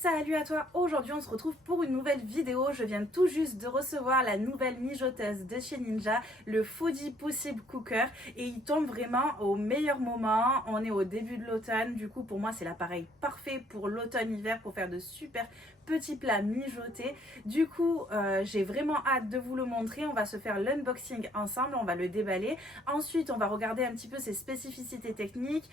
Salut à toi, aujourd'hui on se retrouve pour une nouvelle vidéo. Je viens tout juste de recevoir la nouvelle mijoteuse de chez Ninja, le Foodie Possible Cooker, et il tombe vraiment au meilleur moment. On est au début de l'automne, du coup pour moi c'est l'appareil parfait pour l'automne-hiver pour faire de super petits plats mijotés. Du coup j'ai vraiment hâte de vous le montrer. On va se faire l'unboxing ensemble, on va le déballer. Ensuite on va regarder un petit peu ses spécificités techniques.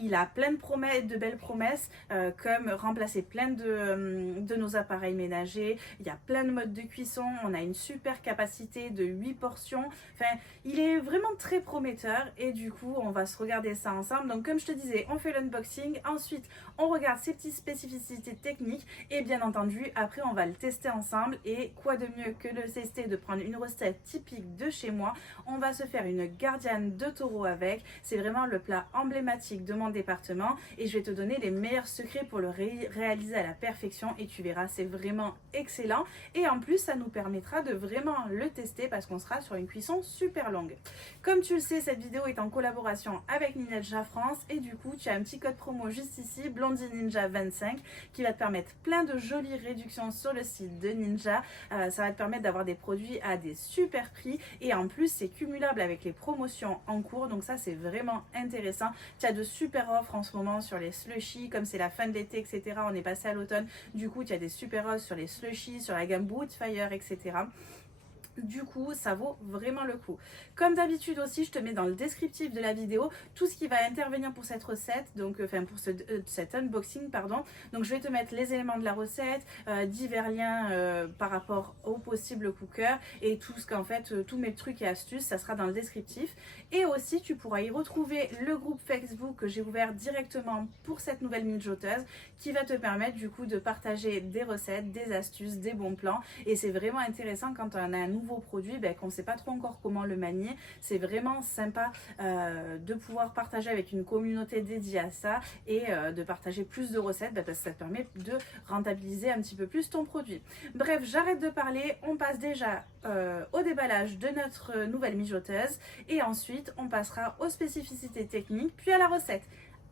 Il a plein de belles promesses comme remplacer plein de nos appareils ménagers. Il y a plein de modes de cuisson. On a une super capacité de 8 portions. Enfin, il est vraiment très prometteur et du coup, on va se regarder ça ensemble. Donc, comme je te disais, on fait l'unboxing. Ensuite, on regarde ses petites spécificités techniques et bien entendu, après, on va le tester ensemble. Et quoi de mieux que de tester, de prendre une recette typique de chez moi. On va se faire une gardiane de taureau avec. C'est vraiment le plat emblématique de mon département et je vais te donner les meilleurs secrets pour le réaliser à la perfection et tu verras, c'est vraiment excellent. Et en plus, ça nous permettra de vraiment le tester parce qu'on sera sur une cuisson super longue. Comme tu le sais, cette vidéo est en collaboration avec Ninja France et du coup, tu as un petit code promo juste ici, Blondie Ninja 25, qui va te permettre plein de jolies réductions sur le site de Ninja. Ça va te permettre d'avoir des produits à des super prix et en plus, c'est cumulable avec les promotions en cours. Donc ça, c'est vraiment intéressant. Tu as de super offres en ce moment sur les slushies, comme c'est la fin de l'été, etc. On est passé à l'automne. Du coup, tu as des super offres sur les slushies, sur la gamme Woodfire, etc. Du coup, ça vaut vraiment le coup. Comme d'habitude aussi, je te mets dans le descriptif de la vidéo tout ce qui va intervenir pour cette recette, donc pour cet unboxing, pardon. Donc je vais te mettre les éléments de la recette, divers liens par rapport au possible cooker et tout ce qu'en fait, tous mes trucs et astuces, ça sera dans le descriptif. Et aussi, tu pourras y retrouver le groupe Facebook que j'ai ouvert directement pour cette nouvelle mijoteuse qui va te permettre du coup de partager des recettes, des astuces, des bons plans. Et c'est vraiment intéressant quand on a un nouveau produit qu'on ne sait pas trop encore comment le manier. C'est vraiment sympa de pouvoir partager avec une communauté dédiée à ça et de partager plus de recettes parce que ça te permet de rentabiliser un petit peu plus ton produit. Bref, j'arrête de parler, on passe déjà au déballage de notre nouvelle mijoteuse et ensuite on passera aux spécificités techniques puis à la recette.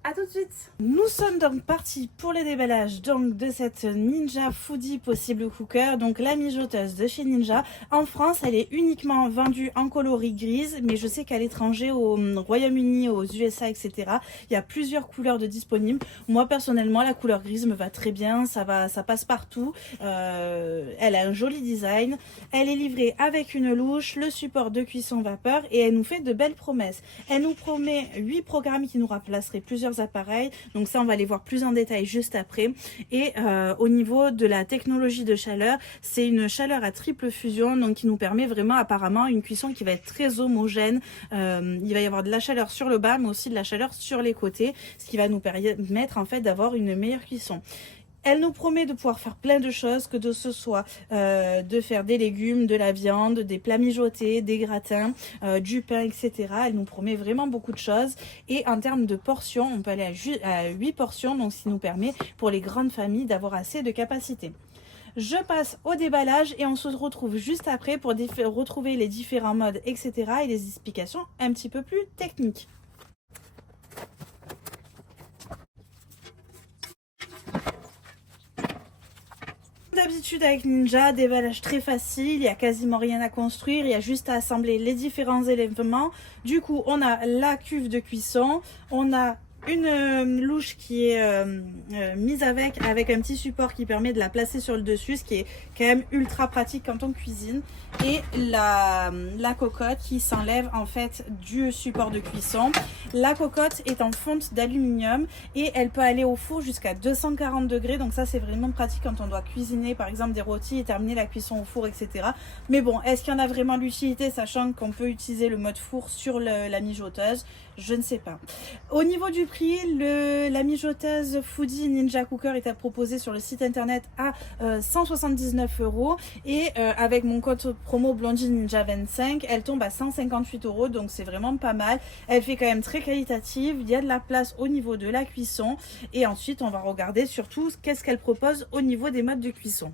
A tout de suite. Nous sommes donc partis pour le déballage donc de cette Ninja Foodie Possible Cooker, donc la mijoteuse de chez Ninja. En France, elle est uniquement vendue en coloris grise, mais je sais qu'à l'étranger, au Royaume-Uni, aux USA, etc., il y a plusieurs couleurs de disponibles. Moi, personnellement, la couleur grise me va très bien, ça passe partout. Elle a un joli design. Elle est livrée avec une louche, le support de cuisson vapeur et elle nous fait de belles promesses. Elle nous promet 8 programmes qui nous remplaceraient plusieurs appareils, donc ça on va les voir plus en détail juste après. Et au niveau de la technologie de chaleur, c'est une chaleur à triple fusion, donc qui nous permet vraiment apparemment une cuisson qui va être très homogène. Il va y avoir de la chaleur sur le bas mais aussi de la chaleur sur les côtés, ce qui va nous permettre en fait d'avoir une meilleure cuisson. Elle nous promet de pouvoir faire plein de choses, que ce soit de faire des légumes, de la viande, des plats mijotés, des gratins, du pain, etc. Elle nous promet vraiment beaucoup de choses. Et en termes de portions, on peut aller à 8 portions, donc ce qui nous permet pour les grandes familles d'avoir assez de capacité. Je passe au déballage et on se retrouve juste après pour retrouver les différents modes, etc. et les explications un petit peu plus techniques. D'habitude avec Ninja, déballage très facile, il n'y a quasiment rien à construire, il y a juste à assembler les différents éléments. Du coup, on a la cuve de cuisson, on a une louche qui est mise avec un petit support qui permet de la placer sur le dessus, ce qui est quand même ultra pratique quand on cuisine, et la cocotte qui s'enlève en fait du support de cuisson. La cocotte est en fonte d'aluminium et elle peut aller au four jusqu'à 240 degrés, donc ça c'est vraiment pratique quand on doit cuisiner par exemple des rôtis et terminer la cuisson au four, etc. Mais bon, est-ce qu'il y en a vraiment l'utilité, sachant qu'on peut utiliser le mode four sur la mijoteuse? Je ne sais pas. Au niveau du prix, la mijoteuse Foodie Ninja Cooker est à proposer sur le site internet à 179 € et avec mon code promo Blondie Ninja 25, elle tombe à 158 €, donc c'est vraiment pas mal. Elle fait quand même très qualitative, il y a de la place au niveau de la cuisson et ensuite on va regarder surtout qu'est-ce qu'elle propose au niveau des modes de cuisson.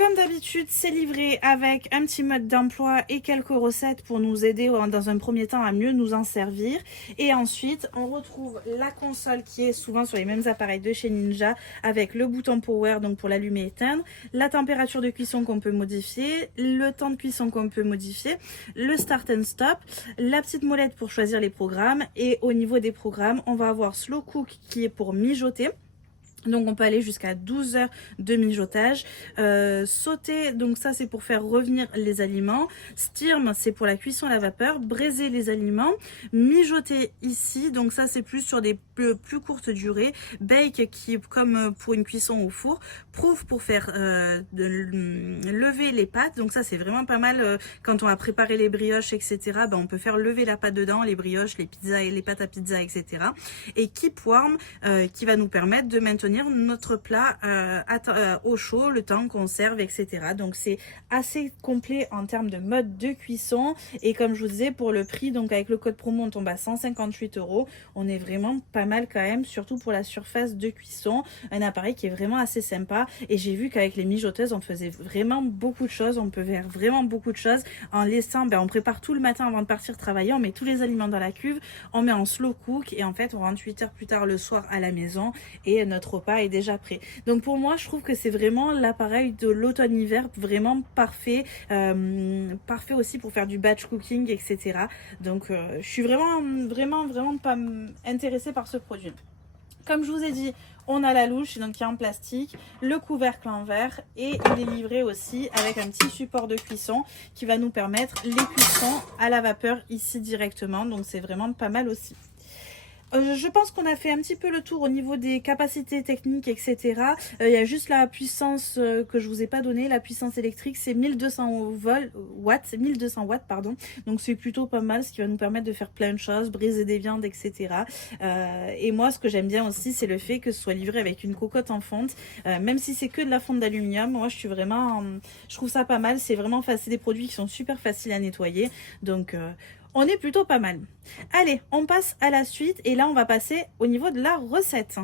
Comme d'habitude, c'est livré avec un petit mode d'emploi et quelques recettes pour nous aider dans un premier temps à mieux nous en servir. Et ensuite, on retrouve la console qui est souvent sur les mêmes appareils de chez Ninja avec le bouton power, donc pour l'allumer et éteindre, la température de cuisson qu'on peut modifier, le temps de cuisson qu'on peut modifier, le start and stop, la petite molette pour choisir les programmes. Et au niveau des programmes, on va avoir Slow Cook qui est pour mijoter. Donc on peut aller jusqu'à 12 heures de mijotage. Sauter, donc ça c'est pour faire revenir les aliments. Stirm, c'est pour la cuisson à la vapeur. Braiser les aliments. Mijoter ici, donc ça c'est plus sur des plus courtes durées. Bake qui est comme pour une cuisson au four. Proof pour faire lever les pâtes. Donc ça c'est vraiment pas mal quand on va préparer les brioches, etc. Ben, on peut faire lever la pâte dedans, les brioches, les pizzas et les pâtes à pizza, etc. Et Keep Warm qui va nous permettre de maintenir notre plat au chaud le temps qu'on serve, etc. Donc c'est assez complet en termes de mode de cuisson. Et comme je vous disais, pour le prix, donc avec le code promo on tombe à 158 €. On est vraiment pas mal quand même, surtout pour la surface de cuisson. Un appareil qui est vraiment assez sympa. Et j'ai vu qu'avec les mijoteuses on faisait vraiment beaucoup de choses. On peut faire vraiment beaucoup de choses en laissant, on prépare tout le matin avant de partir travailler, on met tous les aliments dans la cuve, on met en slow cook et en fait on rentre 8 heures plus tard le soir à la maison et notre repas est déjà prêt. Donc pour moi je trouve que c'est vraiment l'appareil de l'automne-hiver, vraiment parfait, parfait aussi pour faire du batch cooking, etc. Donc je suis vraiment pas intéressée par ce produit. Comme je vous ai dit, on a la louche, donc qui est en plastique, le couvercle en verre et il est livré aussi avec un petit support de cuisson qui va nous permettre les cuissons à la vapeur ici directement. Donc c'est vraiment pas mal aussi. Je pense qu'on a fait un petit peu le tour au niveau des capacités techniques, etc. Il y a juste la puissance que je vous ai pas donnée. La puissance électrique, c'est 1200 watts, pardon. Donc c'est plutôt pas mal, ce qui va nous permettre de faire plein de choses, briser des viandes, etc. Et moi, ce que j'aime bien aussi, c'est le fait que ce soit livré avec une cocotte en fonte. Même si c'est que de la fonte d'aluminium, moi, je trouve ça pas mal. C'est vraiment facile, des produits qui sont super faciles à nettoyer. Donc on est plutôt pas mal. Allez, on passe à la suite et là on va passer au niveau de la recette.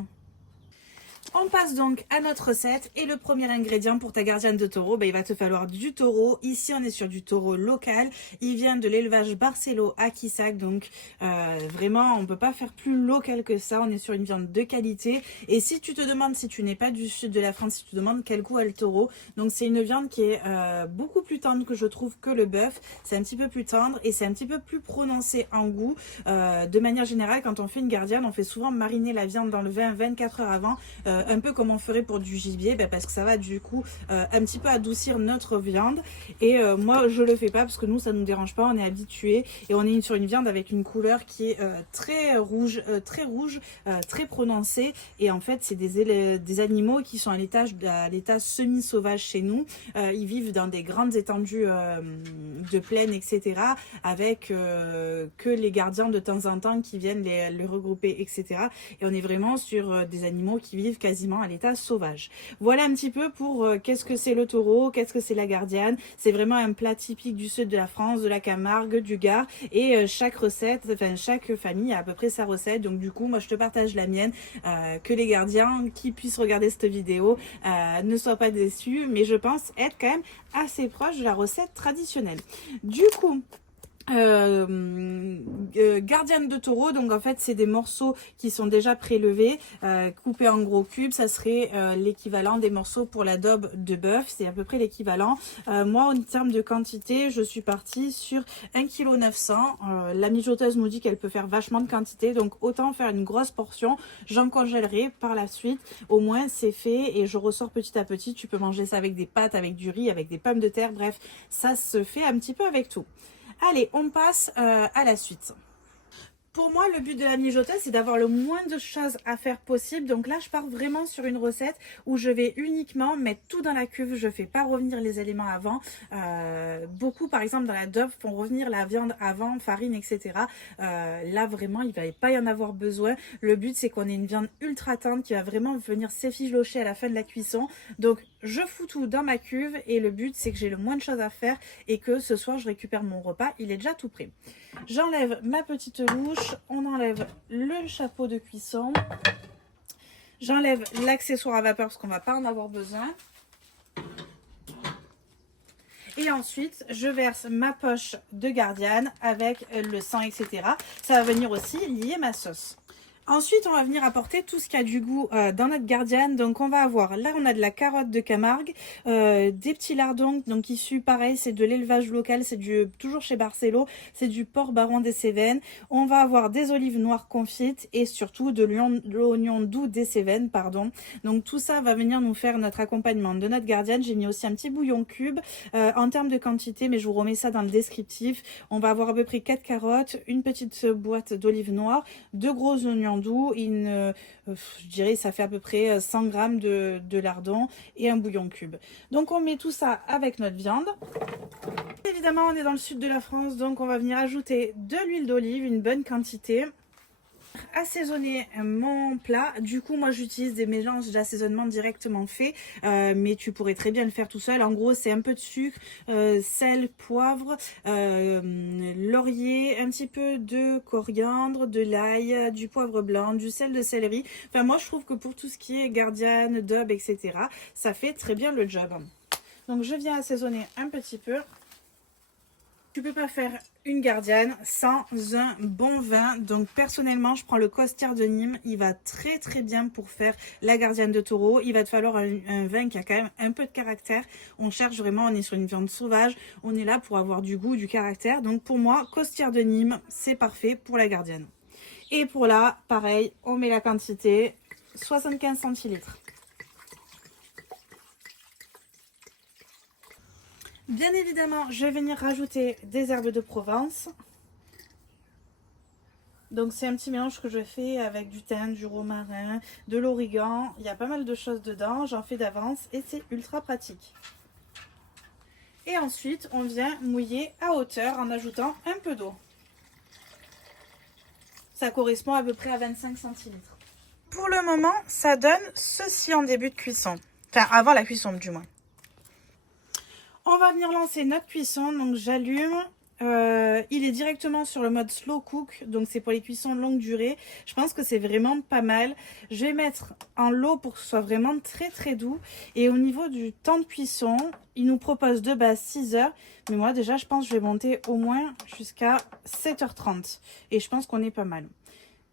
On passe donc à notre recette et le premier ingrédient pour ta gardienne de taureau, il va te falloir du taureau. Ici on est sur du taureau local, il vient de l'élevage Barcelo à Quissac, donc vraiment on peut pas faire plus local que ça, on est sur une viande de qualité. Et si tu te demandes, si tu n'es pas du sud de la France, si tu te demandes quel goût a le taureau, donc c'est une viande qui est beaucoup plus tendre que je trouve que le bœuf. C'est un petit peu plus tendre et c'est un petit peu plus prononcé en goût. De manière générale, quand on fait une gardienne, on fait souvent mariner la viande dans le vin 24 heures avant, un peu comme on ferait pour du gibier, parce que ça va du coup un petit peu adoucir notre viande. Et moi je le fais pas parce que nous ça nous dérange pas, on est habitué et on est sur une viande avec une couleur qui est très rouge, très prononcée. Et en fait c'est des animaux qui sont à l'état semi-sauvage chez nous. Ils vivent dans des grandes étendues de plaine, etc. avec que les gardiens de temps en temps qui viennent les regrouper, etc. Et on est vraiment sur des animaux qui vivent quasiment à l'état sauvage. Voilà un petit peu pour qu'est-ce que c'est le taureau, qu'est-ce que c'est la gardienne. C'est vraiment un plat typique du sud de la France, de la Camargue, du Gard. Et chaque famille a à peu près sa recette. Donc du coup, moi je te partage la mienne. Que les gardiens qui puissent regarder cette vidéo ne soient pas déçus. Mais je pense être quand même assez proche de la recette traditionnelle. Du coup, gardienne de taureau, donc en fait c'est des morceaux qui sont déjà prélevés, coupés en gros cubes. Ça serait l'équivalent des morceaux pour l'adobe de bœuf, c'est à peu près l'équivalent. Moi en termes de quantité je suis partie sur 1,9 kg. La mijoteuse nous dit qu'elle peut faire vachement de quantité, donc autant faire une grosse portion. J'en congèlerai par la suite, au moins c'est fait et je ressors petit à petit. Tu peux manger ça avec des pâtes, avec du riz, avec des pommes de terre, bref ça se fait un petit peu avec tout. Allez, on passe à la suite. Pour moi, le but de la mijoteuse, c'est d'avoir le moins de choses à faire possible. Donc là, je pars vraiment sur une recette où je vais uniquement mettre tout dans la cuve. Je ne fais pas revenir les éléments avant. Beaucoup, par exemple, dans la dope, font revenir la viande avant, farine, etc. Là, vraiment, il ne va pas y en avoir besoin. Le but, c'est qu'on ait une viande ultra tendre qui va vraiment venir s'effilocher à la fin de la cuisson. Donc, je fous tout dans ma cuve et le but, c'est que j'ai le moins de choses à faire et que ce soir, je récupère mon repas. Il est déjà tout prêt. J'enlève ma petite louche, on enlève le chapeau de cuisson, j'enlève l'accessoire à vapeur parce qu'on ne va pas en avoir besoin. Et ensuite, je verse ma poche de Guardian avec le sang, etc. Ça va venir aussi lier ma sauce. Ensuite, on va venir apporter tout ce qui a du goût dans notre Guardian. Donc, on va avoir, là, on a de la carotte de Camargue, des petits lardons, donc issus, pareil, c'est de l'élevage local, c'est du toujours chez Barcelo, c'est du porc baron des Cévennes. On va avoir des olives noires confites et surtout de l'oignon doux des Cévennes, pardon. Donc, tout ça va venir nous faire notre accompagnement de notre Guardian. J'ai mis aussi un petit bouillon cube en termes de quantité, mais je vous remets ça dans le descriptif. On va avoir à peu près 4 carottes, une petite boîte d'olives noires, 2 gros oignons doux, je dirais ça fait à peu près 100 grammes de lardons et un bouillon cube. Donc on met tout ça avec notre viande. Évidemment on est dans le sud de la France, donc on va venir ajouter de l'huile d'olive, une bonne quantité. Assaisonner mon plat, du coup moi j'utilise des mélanges d'assaisonnement directement faits, mais tu pourrais très bien le faire tout seul. En gros c'est un peu de sucre, sel, poivre, laurier, un petit peu de coriandre, de l'ail, du poivre blanc, du sel de céleri. Enfin moi je trouve que pour tout ce qui est Guardian, Dub, etc. ça fait très bien le job. Donc je viens assaisonner un petit peu. Tu peux pas faire une Guardian sans un bon vin. Donc personnellement, je prends le Costière de Nîmes. Il va très très bien pour faire la Guardian de taureau. Il va te falloir un vin qui a quand même un peu de caractère. On cherche vraiment, on est sur une viande sauvage. On est là pour avoir du goût, du caractère. Donc pour moi, Costière de Nîmes, c'est parfait pour la Guardian. Et pour là, pareil, on met la quantité, 75 centilitres. Bien évidemment, je vais venir rajouter des herbes de Provence. Donc c'est un petit mélange que je fais avec du thym, du romarin, de l'origan. Il y a pas mal de choses dedans, j'en fais d'avance et c'est ultra pratique. Et ensuite, on vient mouiller à hauteur en ajoutant un peu d'eau. Ça correspond à peu près à 25 centilitres. Pour le moment, ça donne ceci en début de cuisson. Enfin, avant la cuisson du moins. On va venir lancer notre cuisson, donc j'allume. Il est directement sur le mode slow cook, donc c'est pour les cuissons de longue durée. Je pense que c'est vraiment pas mal. Je vais mettre en low pour que ce soit vraiment très très doux. Et au niveau du temps de cuisson, il nous propose de base 6 heures. Mais moi déjà, je pense que je vais monter au moins jusqu'à 7h30. Et je pense qu'on est pas mal.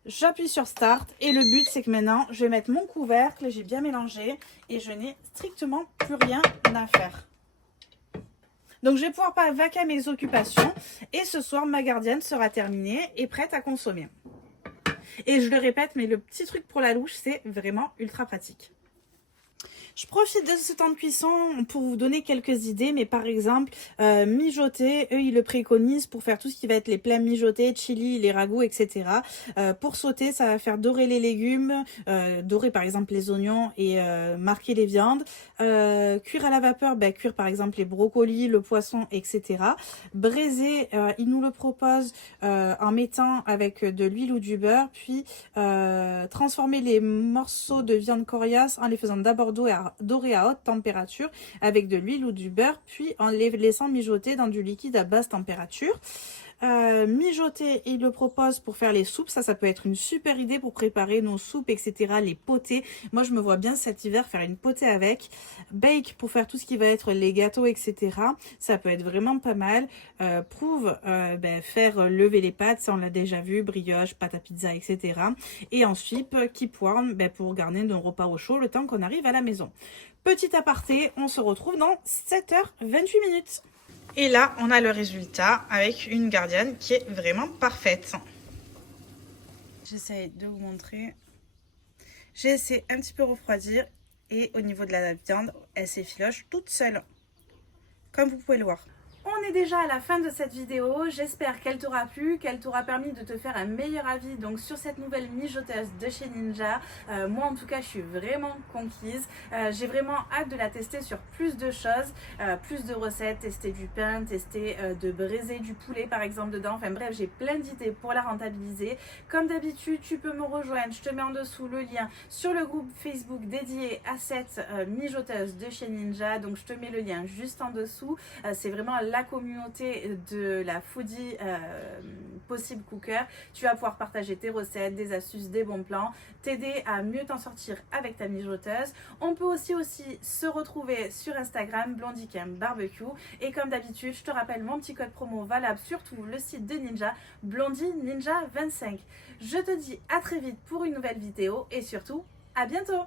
J'appuie sur Start et le but c'est que maintenant, je vais mettre mon couvercle, j'ai bien mélangé et je n'ai strictement plus rien à faire. Donc, je vais pouvoir pas vaquer à mes occupations. Et ce soir, ma Guardian sera terminée et prête à consommer. Et je le répète, mais le petit truc pour la louche, c'est vraiment ultra pratique. Je profite de ce temps de cuisson pour vous donner quelques idées, mais par exemple, mijoter, eux ils le préconisent pour faire tout ce qui va être les plats mijotés, chili, les ragoûts, etc. Pour sauter, ça va faire dorer les légumes, dorer par exemple les oignons et marquer les viandes. Cuire à la vapeur, cuire par exemple les brocolis, le poisson, etc. Braiser, ils nous le proposent en mettant avec de l'huile ou du beurre, puis transformer les morceaux de viande coriace en les faisant d'abord dorer à haute température avec de l'huile ou du beurre, puis en les laissant mijoter dans du liquide à basse température. Mijoter, il le propose pour faire les soupes. Ça peut être une super idée pour préparer nos soupes, etc. Les potées. Moi, je me vois bien cet hiver faire une potée avec. Bake pour faire tout ce qui va être les gâteaux, etc. Ça peut être vraiment pas mal. Prouve, faire lever les pâtes, ça on l'a déjà vu, brioche, pâte à pizza, etc. Et ensuite, keep warm pour garder nos repas au chaud le temps qu'on arrive à la maison. Petit aparté, on se retrouve dans 7h28 minutes. Et là, on a le résultat avec une Guardian qui est vraiment parfaite. J'essaye de vous montrer. J'ai laissé un petit peu refroidir et au niveau de la viande, elle s'effiloche toute seule. Comme vous pouvez le voir. On est déjà à la fin de cette vidéo, j'espère qu'elle t'aura plu, qu'elle t'aura permis de te faire un meilleur avis donc sur cette nouvelle mijoteuse de chez Ninja. Moi en tout cas je suis vraiment conquise, j'ai vraiment hâte de la tester sur plus de choses, plus de recettes, tester du pain, tester de braiser du poulet par exemple dedans, enfin bref j'ai plein d'idées pour la rentabiliser. Comme d'habitude tu peux me rejoindre, je te mets en dessous le lien sur le groupe Facebook dédié à cette mijoteuse de chez Ninja, donc je te mets le lien juste en dessous, c'est vraiment la communauté de la Foodie Possible Cooker. Tu vas pouvoir partager tes recettes, des astuces, des bons plans, t'aider à mieux t'en sortir avec ta mijoteuse. On peut aussi se retrouver sur Instagram, Blondicam Barbecue. Et comme d'habitude, je te rappelle mon petit code promo valable sur tout le site de Ninja, Blondie Ninja 25. Je te dis à très vite pour une nouvelle vidéo et surtout, à bientôt!